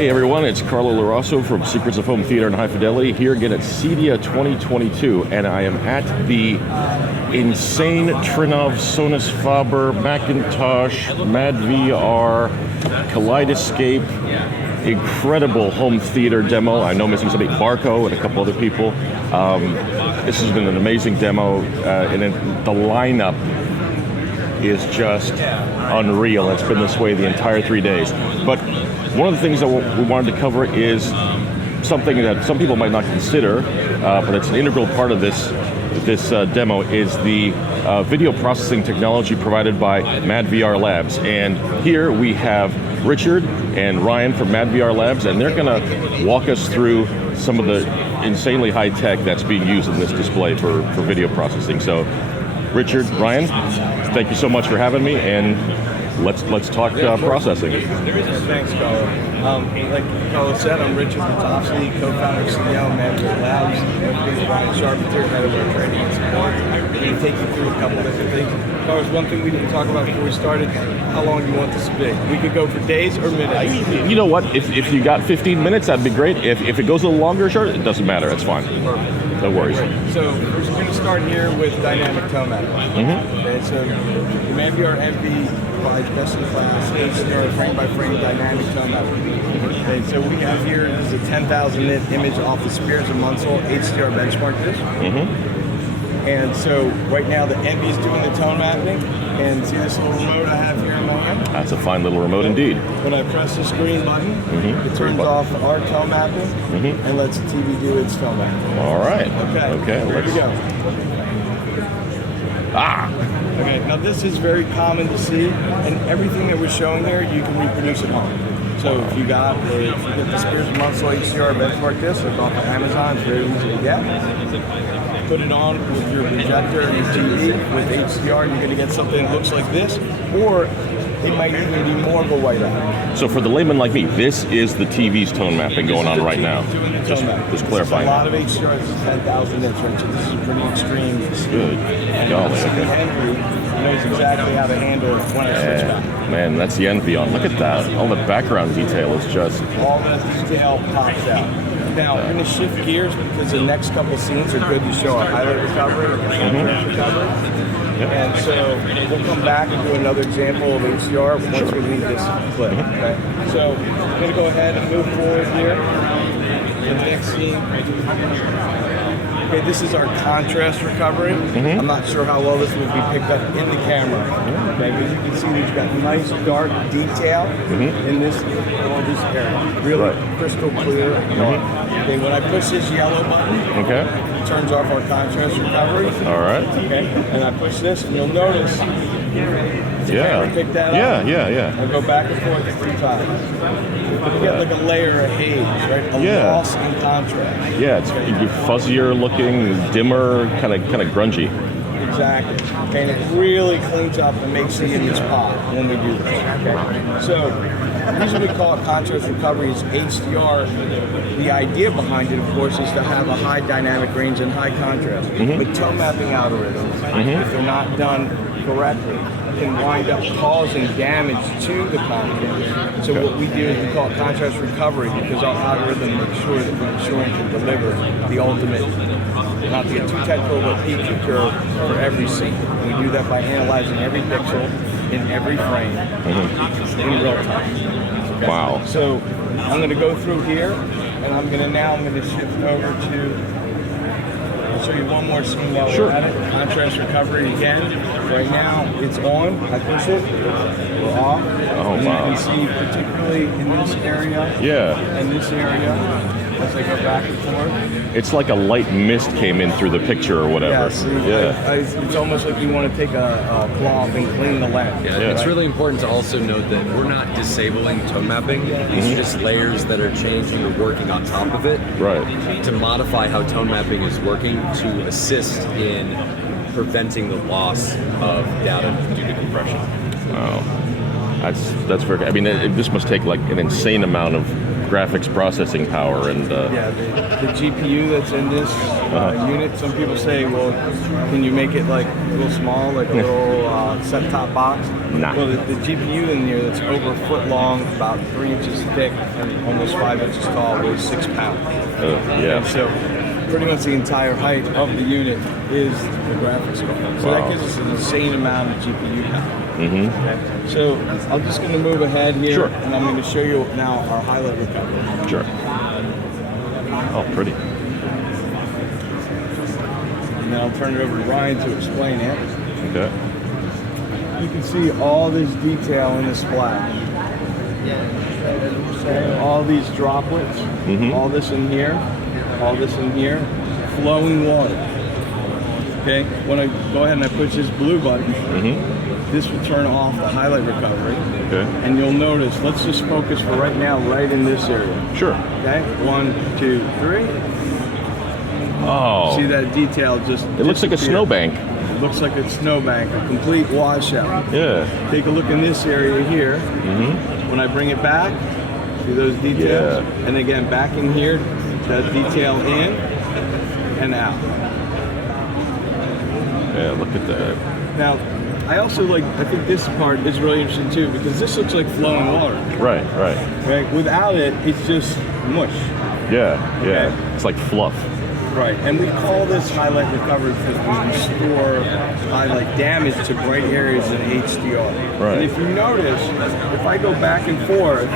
Hey everyone, it's Carlo Raso from Secrets of Home Theater and High Fidelity here again at CEDIA 2022, and I am at the insane Trinov, Sonus Faber, Macintosh, MadVR, Kaleidoscape, incredible home theater demo. I know I'm missing somebody, Barco and a couple other people. This has been an amazing demo, and the lineup is just unreal. It's been this way the entire 3 days. But one of the things that we wanted to cover is something that some people might not consider, but it's an integral part of this demo, is the video processing technology provided by MadVR Labs. And here we have Richard and Ryan from MadVR Labs, and they're going to walk us through some of the insanely high tech that's being used in this display for video processing. So, Richard, Ryan, thank you so much for having me, and let's talk processing. Thanks, Carlo. Like Carlo said, I'm Richard Patofsky, co-founder and CEO of MadVR Labs. Everything's Ryan Sharp here, head of our training and support. I'm going to take you through a couple different things. Carlo, one thing we didn't talk about before we started, how long you want this to be. We could go for days or minutes. You know what? If you got 15 minutes, that'd be great. If it goes a little longer or short, it doesn't matter. It's fine. Perfect. No worries. So we're going to start here with dynamic tone mapping. Okay, so the MadVR MV provides best-in-class HDR frame-by-frame dynamic tone mapping. Okay, so we have here is a 10,000 nit image off the Spears and Munsell HDR benchmark disk. And so right now the MV is doing the tone mapping, and see this little remote I have here in my hand? That's a fine little remote indeed. When I press this green button, it turns off our tone mapping and lets the TV do its tone mapping. All right. Okay, here we go. Okay, now this is very common to see, and everything that we're showing there, you can reproduce at home. So if you get the Spears and Munsell HDR benchmark disc, they're off of Amazon, it's very easy to get. Put it on with your projector and your TV with HDR, you're going to get something that looks like this, or it might even be more of a whiteout. So for the layman like me, this is the TV's tone mapping going on right now. Just clarifying. A lot of HDR, this is 10,000 nits, right? So this is pretty extreme. Good. Golly. Henry knows exactly how to handle it when I switch back. Man, that's the envy on. Look at that. All the background detail is just... all that detail pops out. Now, we're going to shift gears because the next couple scenes are good to show a highlight recovery or a contrast recovery. And so we'll come back and do another example of HDR once we leave this clip. Okay? So I'm going to go ahead and move forward here to the next scene. Okay, this is our contrast recovery. I'm not sure how well this will be picked up in the camera. Okay, but you can see we've got nice dark detail in this gorgeous area. Really crystal clear. Okay, when I push this yellow button, it turns off our contrast recovery. All right. Okay, and I push this, and you'll notice. Pick that up. I go back and forth 3 times. You get like a layer of haze, right? A loss in contrast. Yeah, it's fuzzier looking, dimmer, kind of grungy. Exactly. Okay, and it really cleans up and makes the image pop when we do this. Okay. So the reason we call it contrast recovery is HDR. The idea behind it, of course, is to have a high dynamic range and high contrast. But tone mapping algorithms, if they're not done correctly, can wind up causing damage to the content. So what we do is we call it contrast recovery, because our algorithm makes sure that we're ensuring to deliver the ultimate, not to get too technical, but peak to curve for every scene. And we do that by analyzing every pixel in every frame in real time. Okay? Wow. So I'm going to go through here, and I'm going to shift over to. I'll show you one more scene while we're at it. Contrast recovery again. Right now, it's on. I push it. We're off. Oh, and wow. you can see, particularly in this area and this area, as I go back and forth. It's like a light mist came in through the picture or whatever. It's almost like you want to take a cloth and clean the lens. It's really important to also note that we're not disabling tone mapping. These are just layers that are changing or working on top of it to modify how tone mapping is working to assist in preventing the loss of data due to compression. Wow. That's very. I mean, this must take like an insane amount of graphics processing power and. Yeah, the GPU that's in this unit. Some people say, well, can you make it like a little small, like a little set-top box? Nah. Well, the GPU in here that's over a foot long, about 3 inches thick, and almost 5 inches tall, weighs 6 pounds. Yeah. And so pretty much the entire height of the unit is the graphics card. So that gives us an insane amount of GPU power. Okay. So I'm just going to move ahead here, Sure. and I'm going to show you now our highlight recovery. Sure. Oh, pretty. And then I'll turn it over to Ryan to explain it. Okay. You can see all this detail in the splash. Okay. All these droplets, all this in here, all this in here, flowing water. Okay, when I go ahead and I push this blue button, this will turn off the highlight recovery. Okay. And you'll notice, let's just focus for right now, right in this area. Sure. Okay, 1, 2, 3. Oh. See that detail just It looks like a snowbank. It looks like a snowbank, a complete washout. Yeah. Take a look in this area here. When I bring it back, see those details? Yeah. And again, back in here, that detail in and out. Yeah. Look at that. Now, I also I think this part is really interesting too, because this looks like flowing water. Right. Right. Okay? Without it, it's just mush. Yeah. Yeah. Okay. It's like fluff. Right, and we call this highlight recovery because we restore highlight damage to bright areas in HDR. Right. And if you notice, if I go back and forth,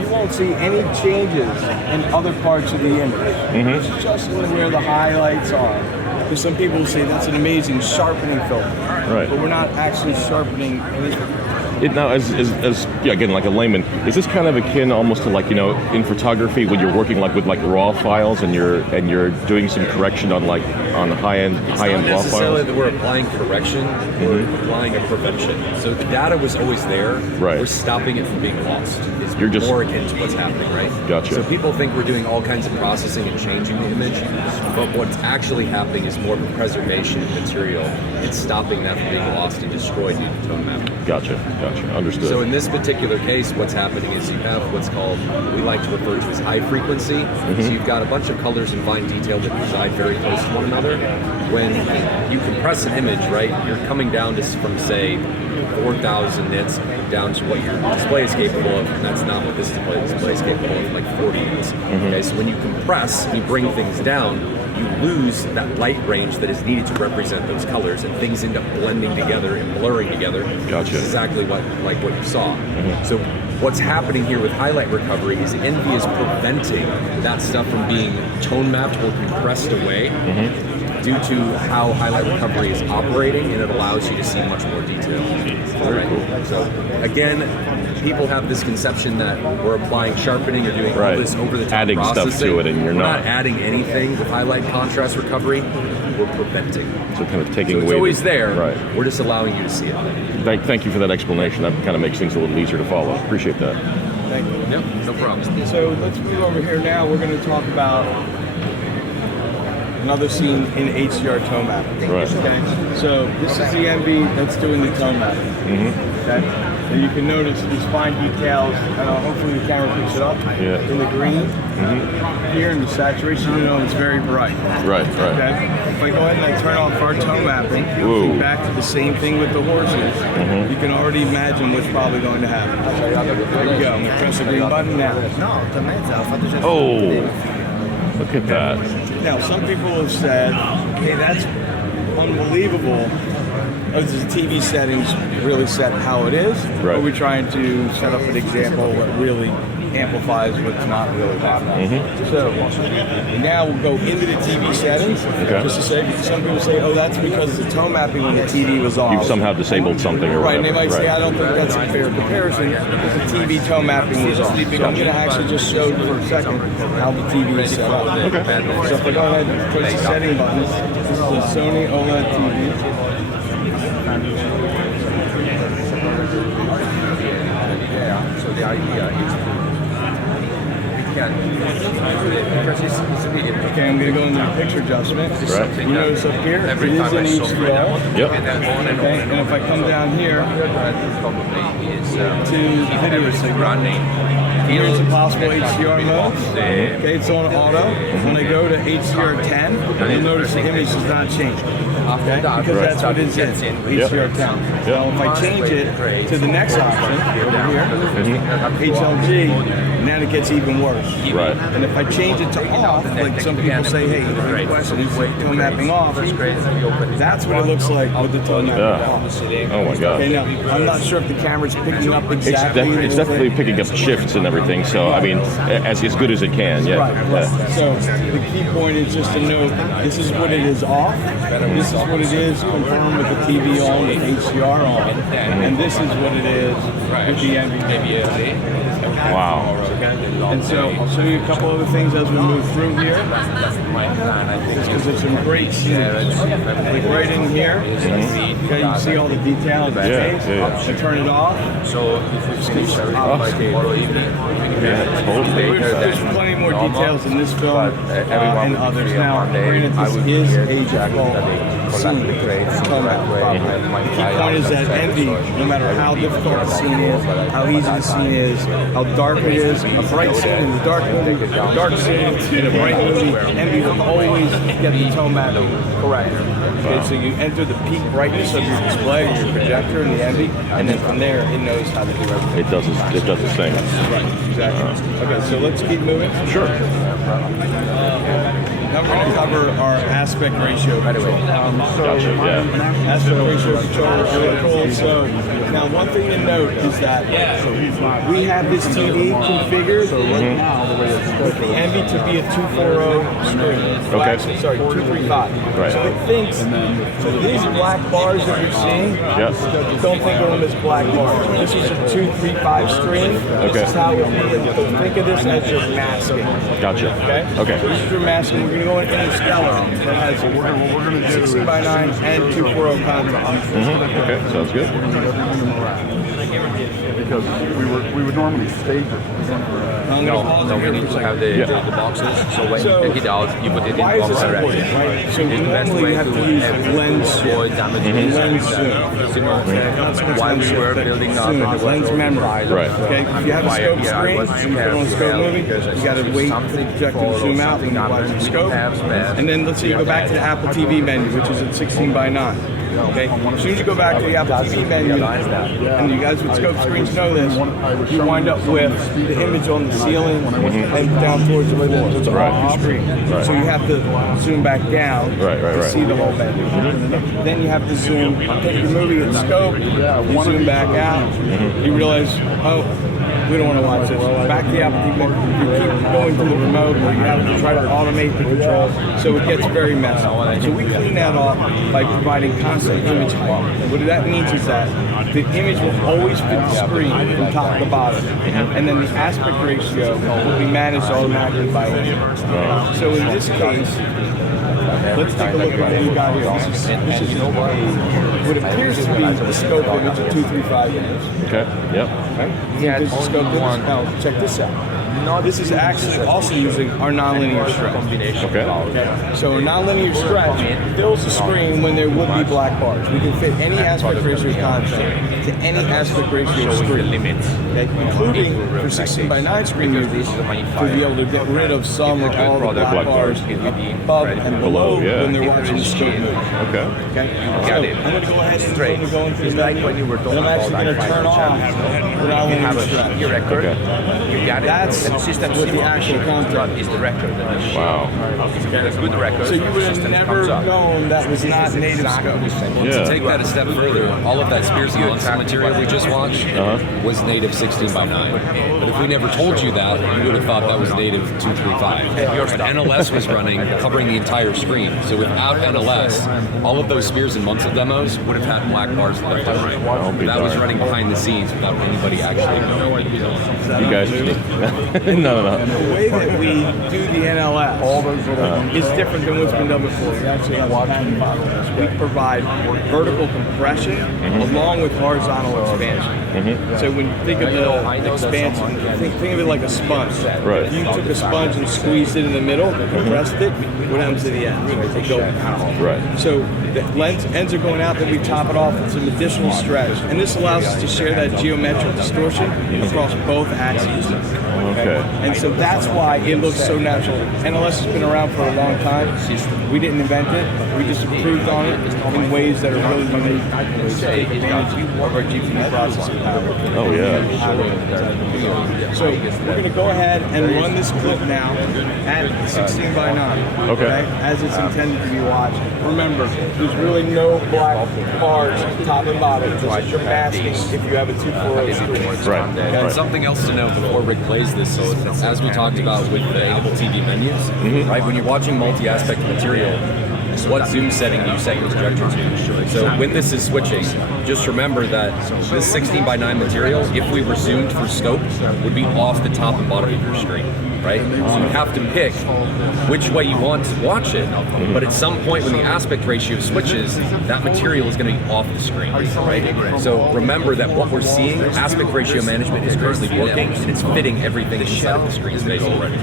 you won't see any changes in other parts of the image. It's just where the highlights are. Because some people say that's an amazing sharpening filter. Right. But we're not actually sharpening anything. Now, as yeah, again, like a layman, is this kind of akin almost to like, in photography when you're working like with like raw files and you're doing some correction on high end Not raw necessarily files? that we're applying correction, we're applying a prevention. So the data was always there. Right. We're stopping it from being lost. It's You're just- more akin to what's happening, right? Gotcha. So people think we're doing all kinds of processing and changing the image, but what's actually happening is more of a preservation of material. It's stopping that from being lost and destroyed due to tone mapping. Gotcha. Understood. So in this particular case, what's happening is you have what's called, we like to refer to as high frequency. So you've got a bunch of colors and fine detail that reside very close to one another. When you compress an image, right, you're coming down to from say 4,000 nits down to what your display is capable of, and that's not what this display is capable of, like 40 nits. Okay, so when you compress and you bring things down, you lose that light range that is needed to represent those colors, and things end up blending together and blurring together. Gotcha. Which is exactly what you saw. So what's happening here with highlight recovery is NV is preventing that stuff from being tone mapped or compressed away due to how highlight recovery is operating, and it allows you to see much more detail. Very cool. So again, people have this conception that we're applying sharpening or doing all Right. this over the top Adding stuff processing. to it, and you're We're not. adding anything with highlight contrast recovery. We're preventing. So kind of taking So it's away. always there. Right. We're just allowing you to see it. Thank you for that explanation. That kind of makes things a little easier to follow. Appreciate that. Thank you. Yep, no problem. So let's move over here now. We're going to talk about another scene in HDR tone mapping. Right. Okay. So this is the MV that's doing the tone mapping. Okay. And you can notice these fine details. Hopefully the camera picks it up. Yeah. In the green. Here in the saturation, it's very bright. Right. Okay. If I go ahead and I turn off our tone mapping, Whoa. back to the same thing with the horses, you can already imagine what's probably going to happen. There we go. I'm going to press the green button now. Oh, look at that. Now, some people have said, hey, that's unbelievable. Does the TV settings really set how it is? Right. Or are we trying to set up an example that really amplifies what's not really happening? So now we'll go into the TV settings, just to say, because some people say, oh, that's because the tone mapping when the TV was off. You've somehow disabled something or Right, whatever. and they might say, I don't think that's a fair comparison because the TV tone mapping was off. So I'm going to actually just show you for a second how the TV is set up. Okay. So if I go ahead and push the setting button, this is a Sony OLED TV. So the idea is Okay, I'm going to go into the picture adjustment. Right. You notice up here, it is in HDR. Yep. Okay, and if I come down here to video signal, here's a possible HDR mode. Okay, it's on auto. When I go to HDR 10, you'll notice the image does not change. Okay, because that's what it's in, HDR 10. Now, if I change it to the next option, over here, HLG, now it gets even worse. Right. And if I change it to off, like some people say, hey, the question is tone mapping off, that's what it looks like with the tone mapping off. Oh my God. Okay, now, I'm not sure if the camera's picking up exactly. It's definitely picking up shifts and everything. So I mean, as good as it can. Yeah. Right. So the key point is just to note this is what it is off. This is what it is confirmed with the TV on, with HDR on, and this is what it is with the NVDA. Wow. And so I'll show you a couple other things as we move through here. Just because there's some great scenes. Like right in here, okay, you can see all the detail of the face. And turn it off. So there's plenty more details in this film and others. Now, granted, this is age of scene. The key point is that envy, no matter how difficult the scene is, how easy the scene is, how dark it is, a bright scene in the dark movie, a dark scene in a bright movie, envy will always get the tone mapping correct. Okay, so you enter the peak brightness of your display, your projector, and the envy, and then from there it knows how to do everything. It does its thing. Right, exactly. Okay, so let's keep moving. Sure. Now we're going to cover our aspect ratio control. Gotcha. Yeah. Aspect ratio control is really cool. So now one thing to note is that we have this TV configured with the Envy to be a 240 screen. Okay. Sorry, 235. Right. So it thinks, so these black bars that you're seeing, don't think of them as black bars. This is a 235 screen. Okay. This is how it would be. Think of this as your masking. Gotcha. Okay? Okay. So this is your masking. We're going to go in Interstellar that has what we're going to do 16:9 and 240 contrast. Okay, sounds good. Because we would normally stage it. No, we need to have the boxes. So when you take it out, you put it in Why is box this directly. important, right? So It's the best normally way you have to use lens avoid damages. lens zoom. Not so much while we were building up and the lens memory. Right. Okay, if you have a scope screen, you put on a scope movie, you got to wait for the projector to zoom out when you watch the scope. And then let's say you go back to the Apple TV menu, which is at 16:9. Okay, as soon as you go back to the Apple TV menu, and you guys with scope screens know this, you wind up with the image on the ceiling and down towards the floor. It's off the screen. So you have to zoom back down to see the whole thing. Then you have to zoom, take your movie at scope, you zoom back out, you realize, oh, we don't want to watch this. Back to the Apple TV menu, you keep going to the remote, or you have to try to automate the control, so it gets very messy. So we clean that off by providing constant image height. What that means is that the image will always fit the screen from top to bottom, and then the aspect ratio will be managed automatically by image. So in this case, let's take a look at what we got here. This is what appears to be the scope image of 235 inches. Okay. Yep. Okay? Yeah, this is scope image. Now check this out. This is actually also using our nonlinear stretch. Okay. So a nonlinear stretch fills the screen when there would be black bars. We can fit any aspect ratio content to any aspect ratio screen, okay? Including for 16:9 screen movies to be able to get rid of some or all the black bars above and below when they're watching the scope movie. Okay. Okay. So I'm going to go ahead and go into the menu, and I'm actually going to turn off the nonlinear stretch. Okay. That's what the actual content is the record. Wow. It's a good record. So you would have never known that was not native scope. Yeah. To take that a step further, all of that Spears and Munson material we just watched was native 16:9. But if we never told you that, you would have thought that was native 235. But NLS was running, covering the entire screen. So without NLS, all of those Spears and Munson demos would have had black bars left and right. That was running behind the scenes without anybody actually knowing. You guys just need No. The way that we do the NLS is different than what's been done before. We actually have a patent model. We provide vertical compression along with horizontal expansion. So when you think of the expansion, think of it like a sponge. Right. If you took a sponge and squeezed it in the middle, compressed it, what happens to the ends? They go out. Right. So the ends are going out, then we top it off with some additional stretch. And this allows us to share that geometric distortion across both axes. Okay. And so that's why it looks so natural. NLS has been around for a long time. We didn't invent it. We just improved on it in ways that are really unique. To take advantage of our GPU processing power. Oh yeah. So we're going to go ahead and run this clip now at 16 by 9. Okay. As it's intended to be watched. Remember, there's really no black bars top and bottom. You're masking if you have a 240 screen. Right. And something else to know before Rick plays this is, as we talked about with the Apple TV menus, right? When you're watching multi-aspect material, what zoom setting do you set your projector to? So when this is switching, just remember that this 16 by 9 material, if we were zoomed for scope, would be off the top and bottom of your screen, right? So you have to pick which way you want to watch it, but at some point when the aspect ratio switches, that material is going to be off the screen, right? So remember that what we're seeing, aspect ratio management is currently working, and it's fitting everything inside of the screen space already.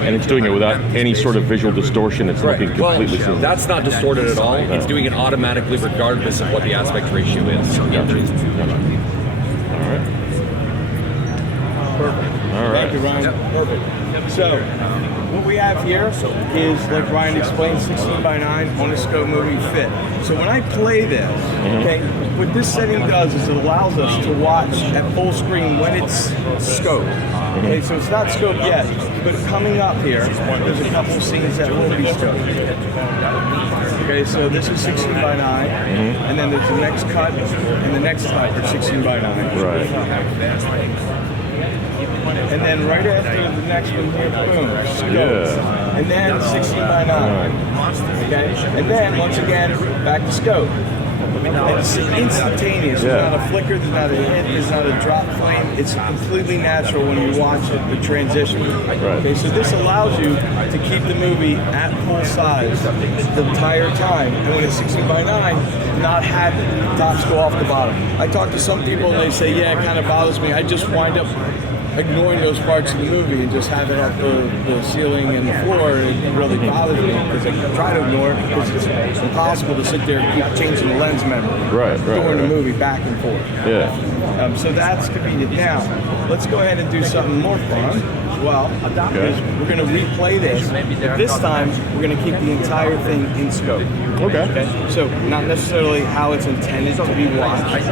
And it's doing it without any sort of visual distortion. It's looking completely well, seamless. that's not distorted at all. It's doing it automatically regardless of what the aspect ratio is. All right. All right. Thank you, Ryan. Perfect. So, what we have here is, like Ryan explained, 16 by 9 on a scope moving fit. So when I play this, okay, what this setting does is it allows us to watch at full screen when it's scoped. Okay, so it's not scoped yet, but coming up here, there's a couple scenes that will be scoped. Okay, so this is 16 by 9, and then there's the next cut, and the next cut for 16 by 9. Right. And then right after the next one here, boom, scope. Yeah. And then 16 by 9. Okay? And then, once again, back to scope. And it's instantaneous. Yeah. There's not a flicker, there's not a hit, there's not a drop frame. It's completely natural when you watch it, the transition. Right. Okay, so this allows you to keep the movie at full size the entire time. And when it's 16 by 9, not have tops go off the bottom. I talk to some people and they say, yeah, it kind of bothers me. I just wind up ignoring those parts of the movie and just have it up the ceiling and the floor. It really bothers me because I try to ignore it because it's impossible to sit there and keep changing the lens memory during the movie back and forth. Yeah. So that's convenient. Now, let's go ahead and do something more fun as well. Okay. We're going to replay this. This time, we're going to keep the entire thing in scope. Okay. So not necessarily how it's intended to be watched,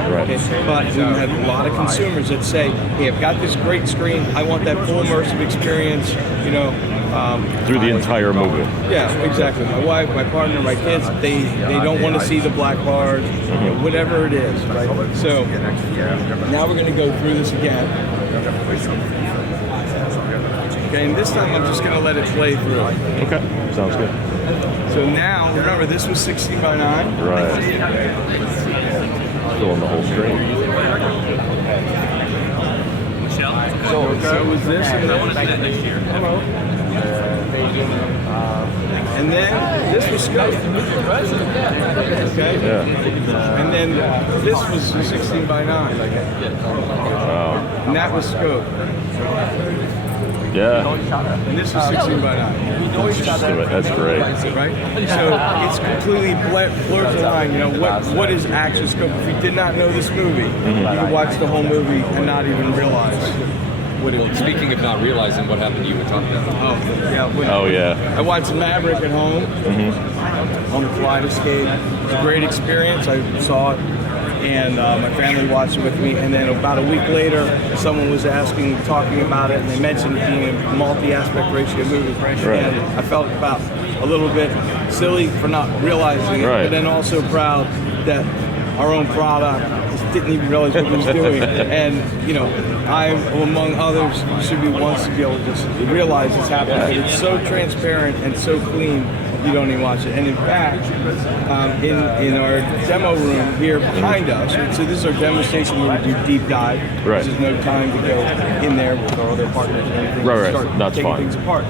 but we have a lot of consumers that say, hey, I've got this great screen, I want that full immersive experience, you know. Through the entire movie. Yeah, exactly. My wife, my partner, my kids, they don't want to see the black bars, you know, whatever it is, right? So now we're going to go through this again. Okay, and this time I'm just going to let it play through. Okay. Sounds good. So now, remember, this was 16 by 9. Right. Filling the whole screen. So it was this and this. Hello. And then this was scope. Okay? Yeah. And then this was 16 by 9. Wow. And that was scope. Yeah. And this was 16 by 9. That's great. Right? So it's completely blurs the line. You know, what is action scope? If you did not know this movie, you could watch the whole movie and not even realize what it was. Speaking of not realizing what happened to you with Top Gun. Oh yeah. I watched Maverick at home on the Kaleidoscape. It was a great experience. I saw it, and my family watched it with me. And then about a week later, someone was talking about it, and they mentioned it being a multi-aspect ratio movie. And I felt about a little bit silly for not realizing it, but then also proud that our own product just didn't even realize what it was doing. And you know, I, among others, should be ones to be able to just realize it's happening. But it's so transparent and so clean, you don't even watch it. And in fact, in our demo room here behind us, so this is our demo station where we do deep dive. Right. There's no time to go in there with our other partners and everything. Right, and start that's taking fine. things apart.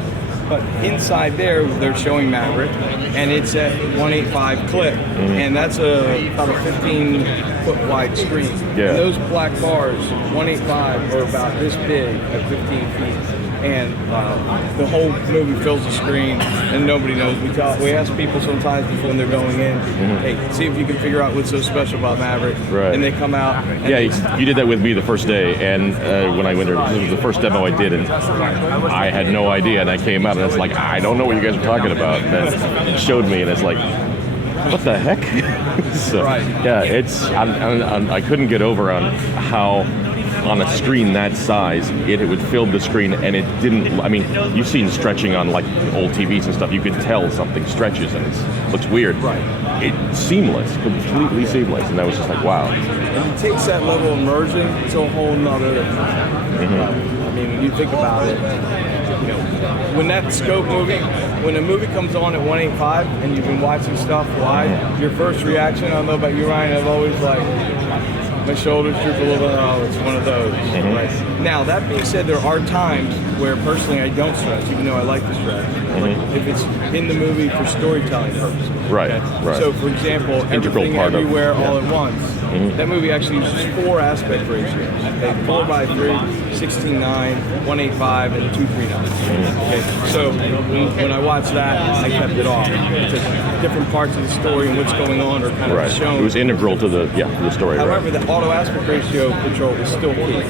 But inside there, they're showing Maverick, and it's at 185 clip, and that's about a 15-foot wide screen. Yeah. And those black bars, 185, are about this big at 15 feet. And the whole movie fills the screen, and nobody knows. We ask people sometimes before they're going in, hey, see if you can figure out what's so special about Maverick. Right. And they come out. And Yeah, you did that with me the first day, and when I went there, it was the first demo I did, and I had no idea, and I came out, and it's like, I don't know what you guys are talking about. And then it showed me, and it's like, what the heck? So, Right. Yeah, I couldn't get over on how on a screen that size, it would fill the screen, and it didn't. I mean, you've seen stretching on like old TVs and stuff. You can tell something stretches, and it looks weird. Right. It's seamless, completely seamless, and I was just like, wow. And it takes that level of merging to a whole nother. I mean, when you think about it, you know, when that scope movie, when a movie comes on at 185 and you've been watching stuff live, your first reaction, I don't know about you, Ryan, I've always like, my shoulders droop a little bit. Oh, it's one of those. Right? Now, that being said, there are times where personally I don't stretch, even though I like to stretch. Like if it's in the movie for storytelling purposes. Right, right. So, for example, Integral Everything part of- Everywhere yeah. All at Once, that movie actually uses 4 aspect ratios. Okay, 4:3, 16:9, 185, and 2:3:9. Okay, so when I watched that, I kept it off because different parts of the story and what's going on are kind of Right. shown. It was integral to the the story. However, Right. the auto aspect ratio control is still key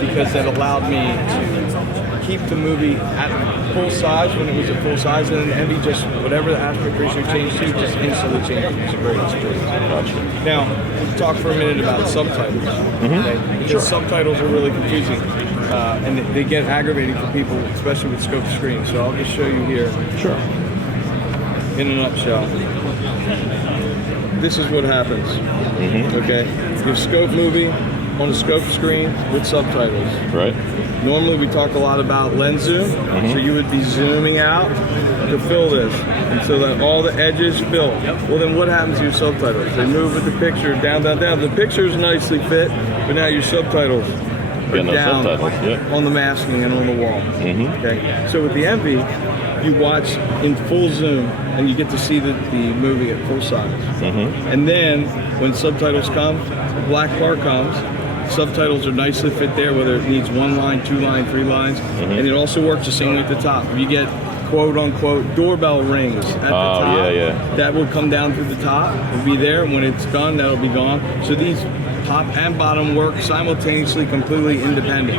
because that allowed me to keep the movie at full size when it was at full size, and then Envy just whatever the aspect ratio changed to, just instantly changed. It's a great experience. Gotcha. Now, we'll talk for a minute about subtitles. Okay? Because subtitles are really confusing, and they get aggravating for people, especially with scope screens. So I'll just show you here. Sure. In a nutshell, this is what happens. Okay, you have scope movie on a scope screen with subtitles. Right. Normally we talk a lot about lens zoom, so you would be zooming out to fill this until that all the edges fill. Well, then what happens to your subtitles? They move with the picture down, down, down. The picture's nicely fit, but now your subtitles are Yeah, no down subtitles, yeah. on the masking and on the wall. Okay, so with the Envy, you watch in full zoom and you get to see the movie at full size. And then when subtitles come, the black bar comes, subtitles are nicely fit there, whether it needs 1 line, 2 line, 3 lines, and it also works the same way at the top. You get quote unquote doorbell rings at the top. yeah. That would come down through the top, it'll be there, and when it's gone, that'll be gone. So these top and bottom work simultaneously, completely independent.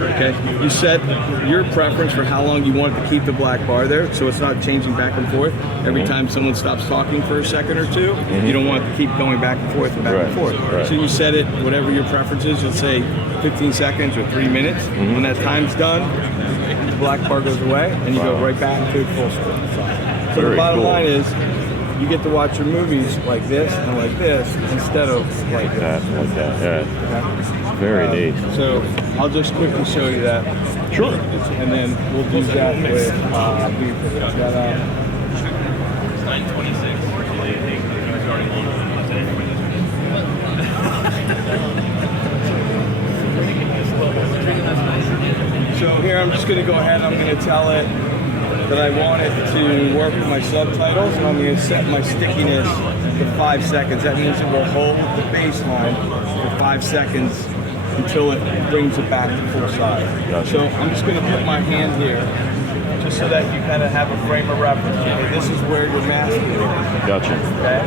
Okay, you set your preference for how long you want to keep the black bar there, so it's not changing back and forth every time someone stops talking for a second or two. You don't want it to keep going back and forth and back and forth. Right. So you set it whatever your preference is. Let's say 15 seconds or 3 minutes. When that time's done, the black bar goes away, and you go right back to full screen. So Very the bottom cool. line is, you get to watch your movies like this and like this instead of like this. Like that. Yeah. Very neat. So I'll just quickly show you that. Sure. And then we'll do that with that up. So here I'm just going to go ahead and I'm going to tell it that I want it to work with my subtitles, and I'm going to set my stickiness to 5 seconds. That means it will hold the baseline for 5 seconds until it brings it back to full size. Gotcha. So I'm just going to put my hand here just so that you kind of have a frame of reference. Okay, this is where your masking is. Gotcha. Okay?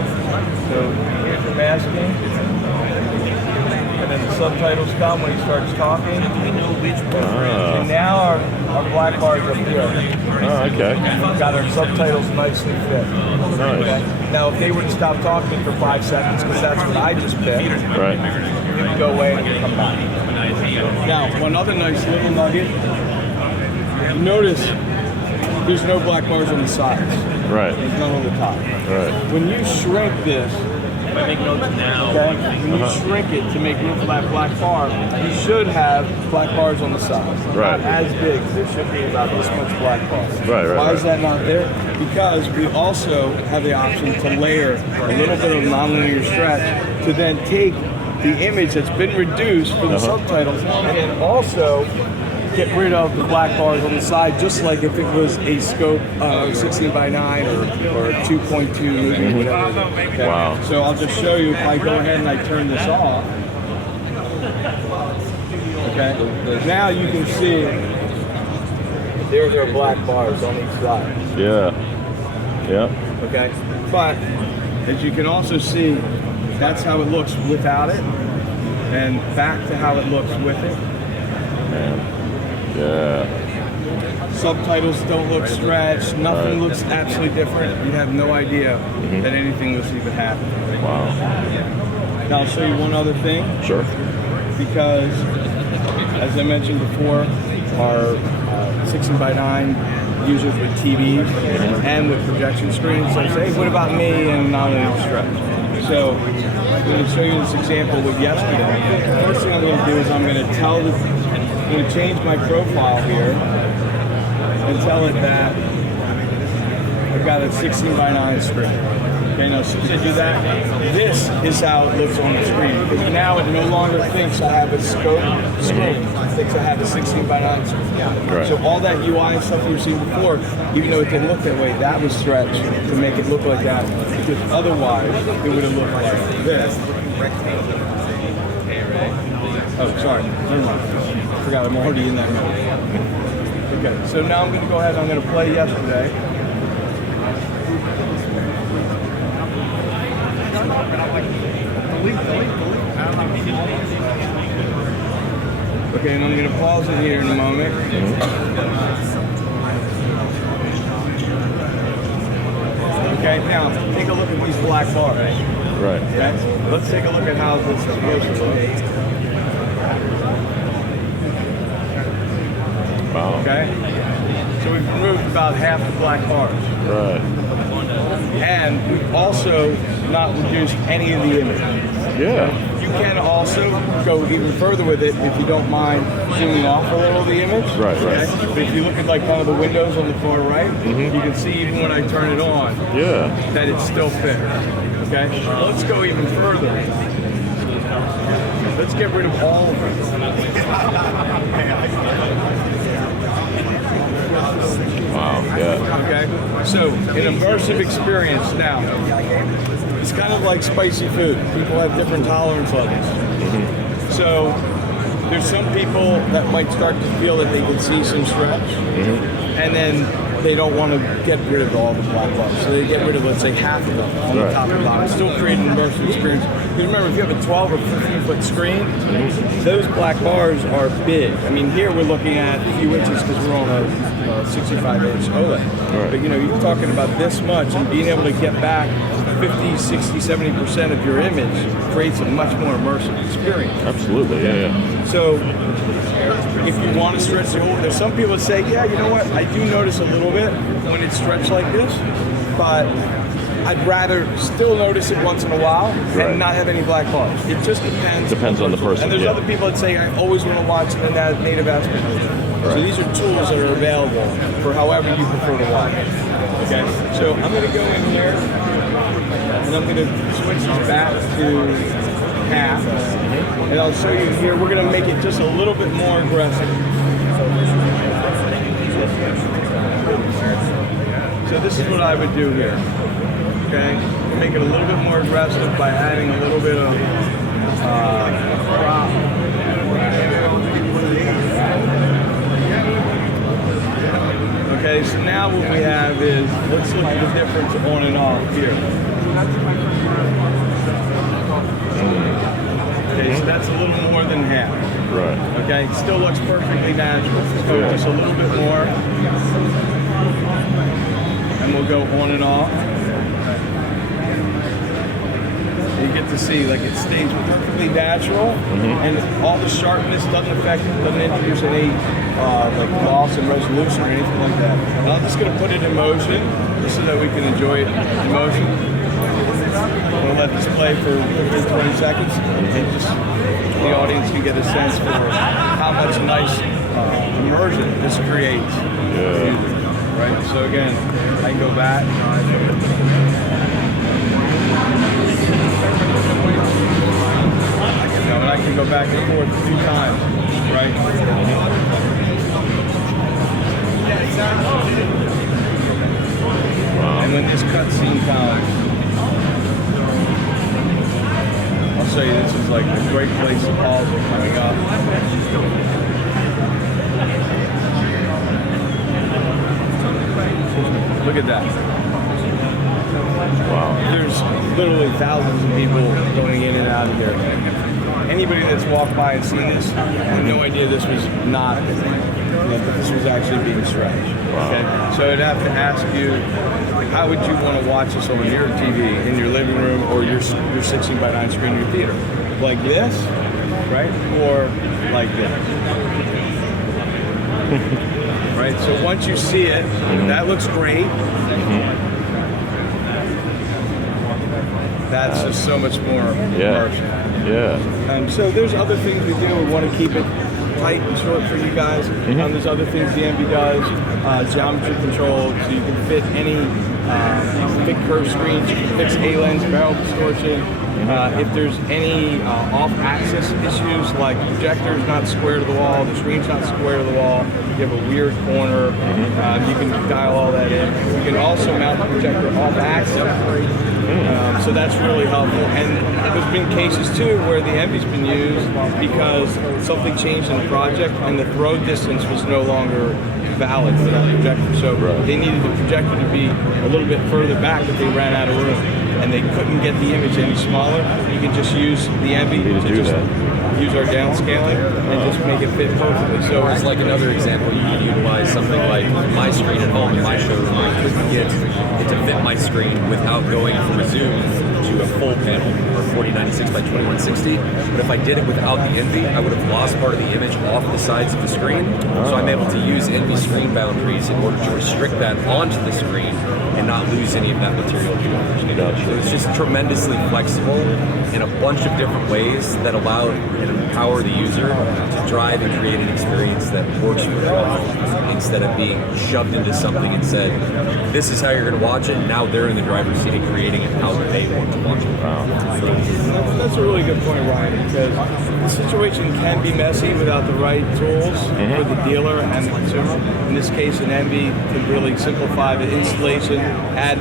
So here's your masking. And then the subtitles come when he starts talking. And now our black bar is up here. Oh, okay. We've got our subtitles nicely fit. Nice. Okay? Now, if they were to stop talking for 5 seconds, because that's what I just picked, Right. you can go away and you come back. Now, one other nice little nugget. You notice there's no black bars on the sides. Right. There's none on the top. Right. When you shrink this Okay? When you shrink it to make room for that black bar, you should have black bars on the side. Right. Not as big. There should be about this much black bar. Right. Why is that not there? Because we also have the option to layer a little bit of nonlinear stretch to then take the image that's been reduced for the subtitles and then also get rid of the black bars on the side, just like if it was a scope 16 by 9 or 2.2 movie, whatever. Okay? Wow. So I'll just show you if I go ahead and I turn this off. Okay. Now you can see there are black bars on each side. Yeah. Okay. But as you can also see, that's how it looks without it, and back to how it looks with it. Yeah. Subtitles don't look stretched. Nothing looks absolutely different. You'd have no idea that anything was even happening. Wow. Now I'll show you one other thing, Sure. because as I mentioned before, our 16 by 9 users with TVs and with projection screens. So I say, hey, what about me and nonlinear stretch? So I'm going to show you this example with yesterday. The first thing I'm going to do is I'm going to change my profile here and tell it that I've got a 16 by 9 screen. Okay, now as soon as I do that, this is how it looks on the screen. Because now it no longer thinks I have a scope screen. It thinks I have a 16 by 9 screen. Right. So all that UI stuff you've seen before, even though it didn't look that way, that was stretched to make it look like that. Because otherwise, it would have looked like this. Oh, sorry. Never mind. I forgot I'm already in that mode. Okay, so now I'm going to go ahead and I'm going to play yesterday. Okay, and I'm going to pause it here in a moment. Okay, now take a look at these black bars. Right. Okay, let's take a look at how this is supposed to look. Wow. Okay, so we've removed about half the black bars. Right. And we've also not reduced any of the image. Yeah. You can also go even further with it if you don't mind zooming off a little of the image. Right. But if you look at like kind of the windows on the far right, you can see even when I turn it on, Yeah. that it's still fit. Okay? Let's go even further. Let's get rid of all of it. Wow. Yeah. Okay? So, an immersive experience now. It's kind of like spicy food. People have different tolerance levels. So, there's some people that might start to feel that they can see some stretch, and then they don't want to get rid of all the black bars. So they get rid of, let's say, half of them on the top and bottom. Still create an immersive experience. Because remember, if you have a 12 or 15-foot screen, those black bars are big. I mean, here we're looking at a few inches because we're on a 65-inch OLED. But, you know, you're talking about this much, and being able to get back 50, 60, 70% of your image creates a much more immersive experience. Absolutely. Yeah. So, if you want to stretch the whole, there's some people that say, yeah, you know what, I do notice a little bit when it's stretched like this, but I'd rather still notice it once in a while and not have any black bars. It just depends. Depends on the person. And there's other people that say, I always want to watch the native aspect ratio. So these are tools that are available for however you prefer to watch. Okay, so I'm going to go in here and I'm going to switch this back to half. And I'll show you here, we're going to make it just a little bit more aggressive. So this is what I would do here. Okay, make it a little bit more aggressive by adding a little bit of crop. Okay, so now what we have is, let's look at the difference on and off here. Okay, so that's a little more than half. Right. Okay, it still looks perfectly natural. Let's go just a little bit more. And we'll go on and off. You get to see, like, it stays perfectly natural, and all the sharpness doesn't introduce any like loss in resolution or anything like that. And I'm just going to put it in motion, just so that we can enjoy it in motion. I'm going to let this play for 20 seconds, and just the audience can get a sense for how much nice immersion this creates. Yeah. Right. So again, I can go back. And I can go back and forth a few times, right? And when this cutscene comes, I'll show you, this is like a great place to pause it coming up. Look at that. Wow. There's literally thousands of people going in and out of here. Anybody that's walked by and seen this had no idea this was not a thing. That this was actually being stretched. Okay? So I'd have to ask you, how would you want to watch this on your TV in your living room or your 16:9 screen in your theater? Like this, right? Or like this? Right? So once you see it, that looks great. That's just so much more immersion. Yeah. So there's other things we do. We want to keep it tight and short for you guys. There's other things the Envy does. Geometry control, so you can fit any, you can fit curved screens, you can fix A-lens, barrel distortion. If there's any off-axis issues, like projector's not square to the wall, the screen's not square to the wall, you have a weird corner, you can dial all that in. You can also mount the projector off-axis. So that's really helpful. And there's been cases too where the Envy's been used because something changed in the project and the throw distance was no longer valid for that projector. So they needed the projector to be a little bit further back if they ran out of room and they couldn't get the image any smaller. You can just use the Envy to just use our downscaling and just make it fit perfectly. So it's like another example, you can utilize something like my screen at home in my showroom. I couldn't get it to fit my screen without going from a zoom to a full panel or 4096 by 2160. But if I did it without the Envy, I would have lost part of the image off the sides of the screen. So I'm able to use Envy screen boundaries in order to restrict that onto the screen and not lose any of that material. So it's just tremendously flexible in a bunch of different ways that allow and empower the user to drive and create an experience that works for them instead of being shoved into something and said, this is how you're going to watch it. Now they're in the driver's seat and creating it how they want to watch it. Wow. That's a really good point, Ryan, because the situation can be messy without the right tools for the dealer and the consumer. In this case, an Envy can really simplify the installation, add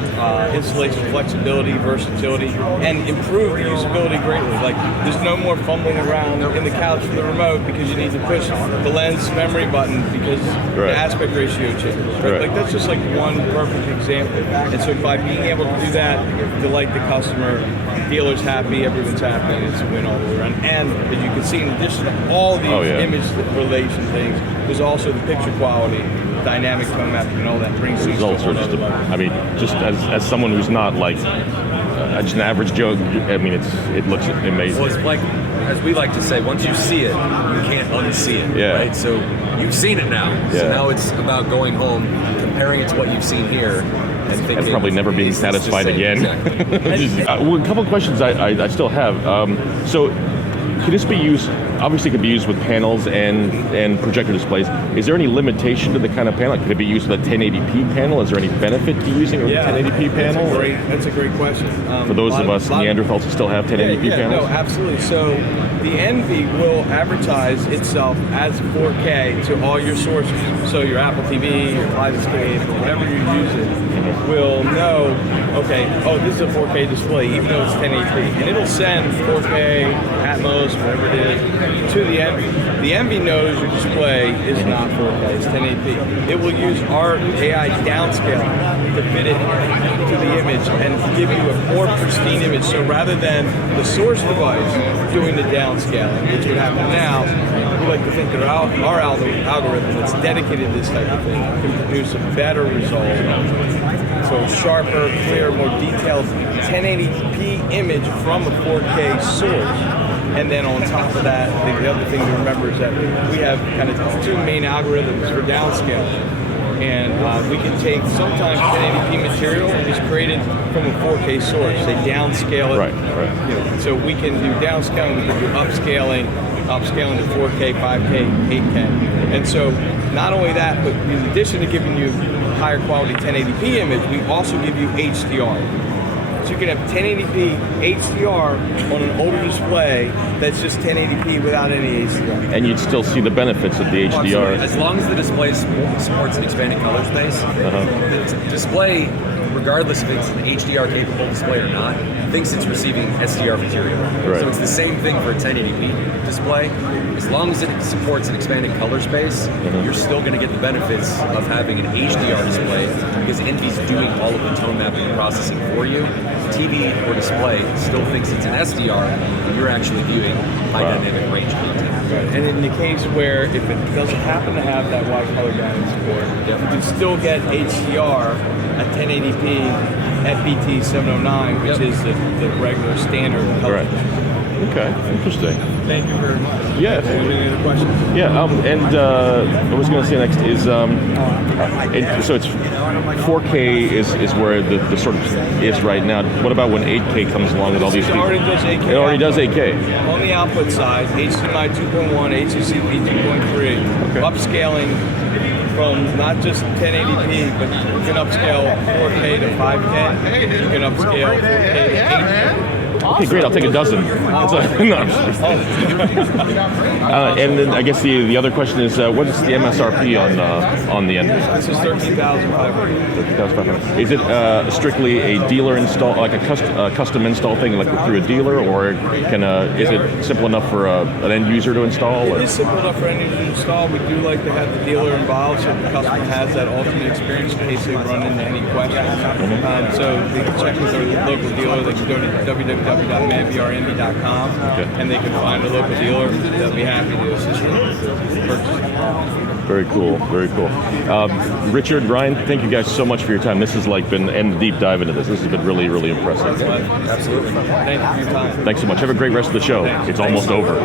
installation flexibility, versatility, and improve the usability greatly. Like, there's no more fumbling around in the couch with the remote because you need to push the lens memory button because the aspect ratio changes. Right? Like, that's just like one perfect example. And so by being able to do that, delight the customer, dealer's happy, everyone's happy, and it's a win all the way around. And as you can see, in addition to all these image relation things, there's also the picture quality, dynamic tone mapping, and all that brings things Results are just, I mean, just as someone who's not like just an average Joe, I mean, it looks amazing. Well, it's like, as we like to say, once you see it, you can't unsee it, right? So you've seen it now. So now it's about going home, comparing it to what you've seen here, and thinking, and probably never being satisfied again. Exactly. Well, a couple of questions I still have. So can this be used, obviously it could be used with panels and projector displays. Is there any limitation to the kind of panel? Could it be used with a 1080p panel? Is there any benefit to using a 1080p panel? That's a great question. For those of us Neanderthals who still have 1080p panels? No, absolutely. So the Envy will advertise itself as 4K to all your sources. So your Apple TV, your Lionscape, or whatever you're using will know, okay, oh, this is a 4K display, even though it's 1080p. And it'll send 4K, Atmos, whatever it is, to the Envy. The Envy knows your display is not 4K, it's 1080p. It will use our AI downscaling to fit it to the image and give you a more pristine image. So rather than the source device doing the downscaling, which would happen now, we like to think that our algorithm that's dedicated to this type of thing can produce a better result. So sharper, clearer, more detailed 1080p image from a 4K source. And then on top of that, the other thing to remember is that we have kind of two main algorithms for downscaling. And we can take sometimes 1080p material is created from a 4K source. They downscale it. Right. So we can do downscaling, we can do upscaling to 4K, 5K, 8K. And so not only that, but in addition to giving you higher quality 1080p image, we also give you HDR. So you can have 1080p HDR on an older display that's just 1080p without any HDR. And you'd still see the benefits of the HDR. As long as the display supports an expanded color space, the display, regardless if it's an HDR capable display or not, thinks it's receiving SDR material. Right. So it's the same thing for a 1080p display. As long as it supports an expanded color space, you're still going to get the benefits of having an HDR display because Envy's doing all of the tone mapping and processing for you. TV or display still thinks it's an SDR, and you're actually viewing high dynamic range content. And in the case where if it doesn't happen to have that wide color guidance support, you can still get HDR at 1080p FBT 709, which is the regular standard color. Right. Okay, interesting. Thank you very much. Yeah. Any other questions? Yeah, and I was going to say next is, so it's 4K is where the sort of is right now. What about when 8K comes along with all these? It already does 8K. It already does 8K. On the output side, HDMI 2.1, HDCP 2.3, upscaling from not just 1080p, but you can upscale 4K to 5K. You can upscale 4K to 8K. Okay, great. I'll take a dozen. And then I guess the other question is, what is the MSRP on the Envy? This is $13,500. Is it strictly a dealer install, like a custom install thing, like through a dealer, or is it simple enough for an end user to install? It is simple enough for any user to install. We do like to have the dealer involved so the customer has that ultimate experience in case they run into any questions. So they can check with their local dealer. They can go to www.madvrnv.com and they can find a local dealer. They'll be happy to assist them with the purchase. Very cool, very cool. Richard, Ryan, thank you guys so much for your time. This has been a deep dive into this. This has been really, really impressive. Absolutely. Thank you for your time. Thanks so much. Have a great rest of the show. It's almost over.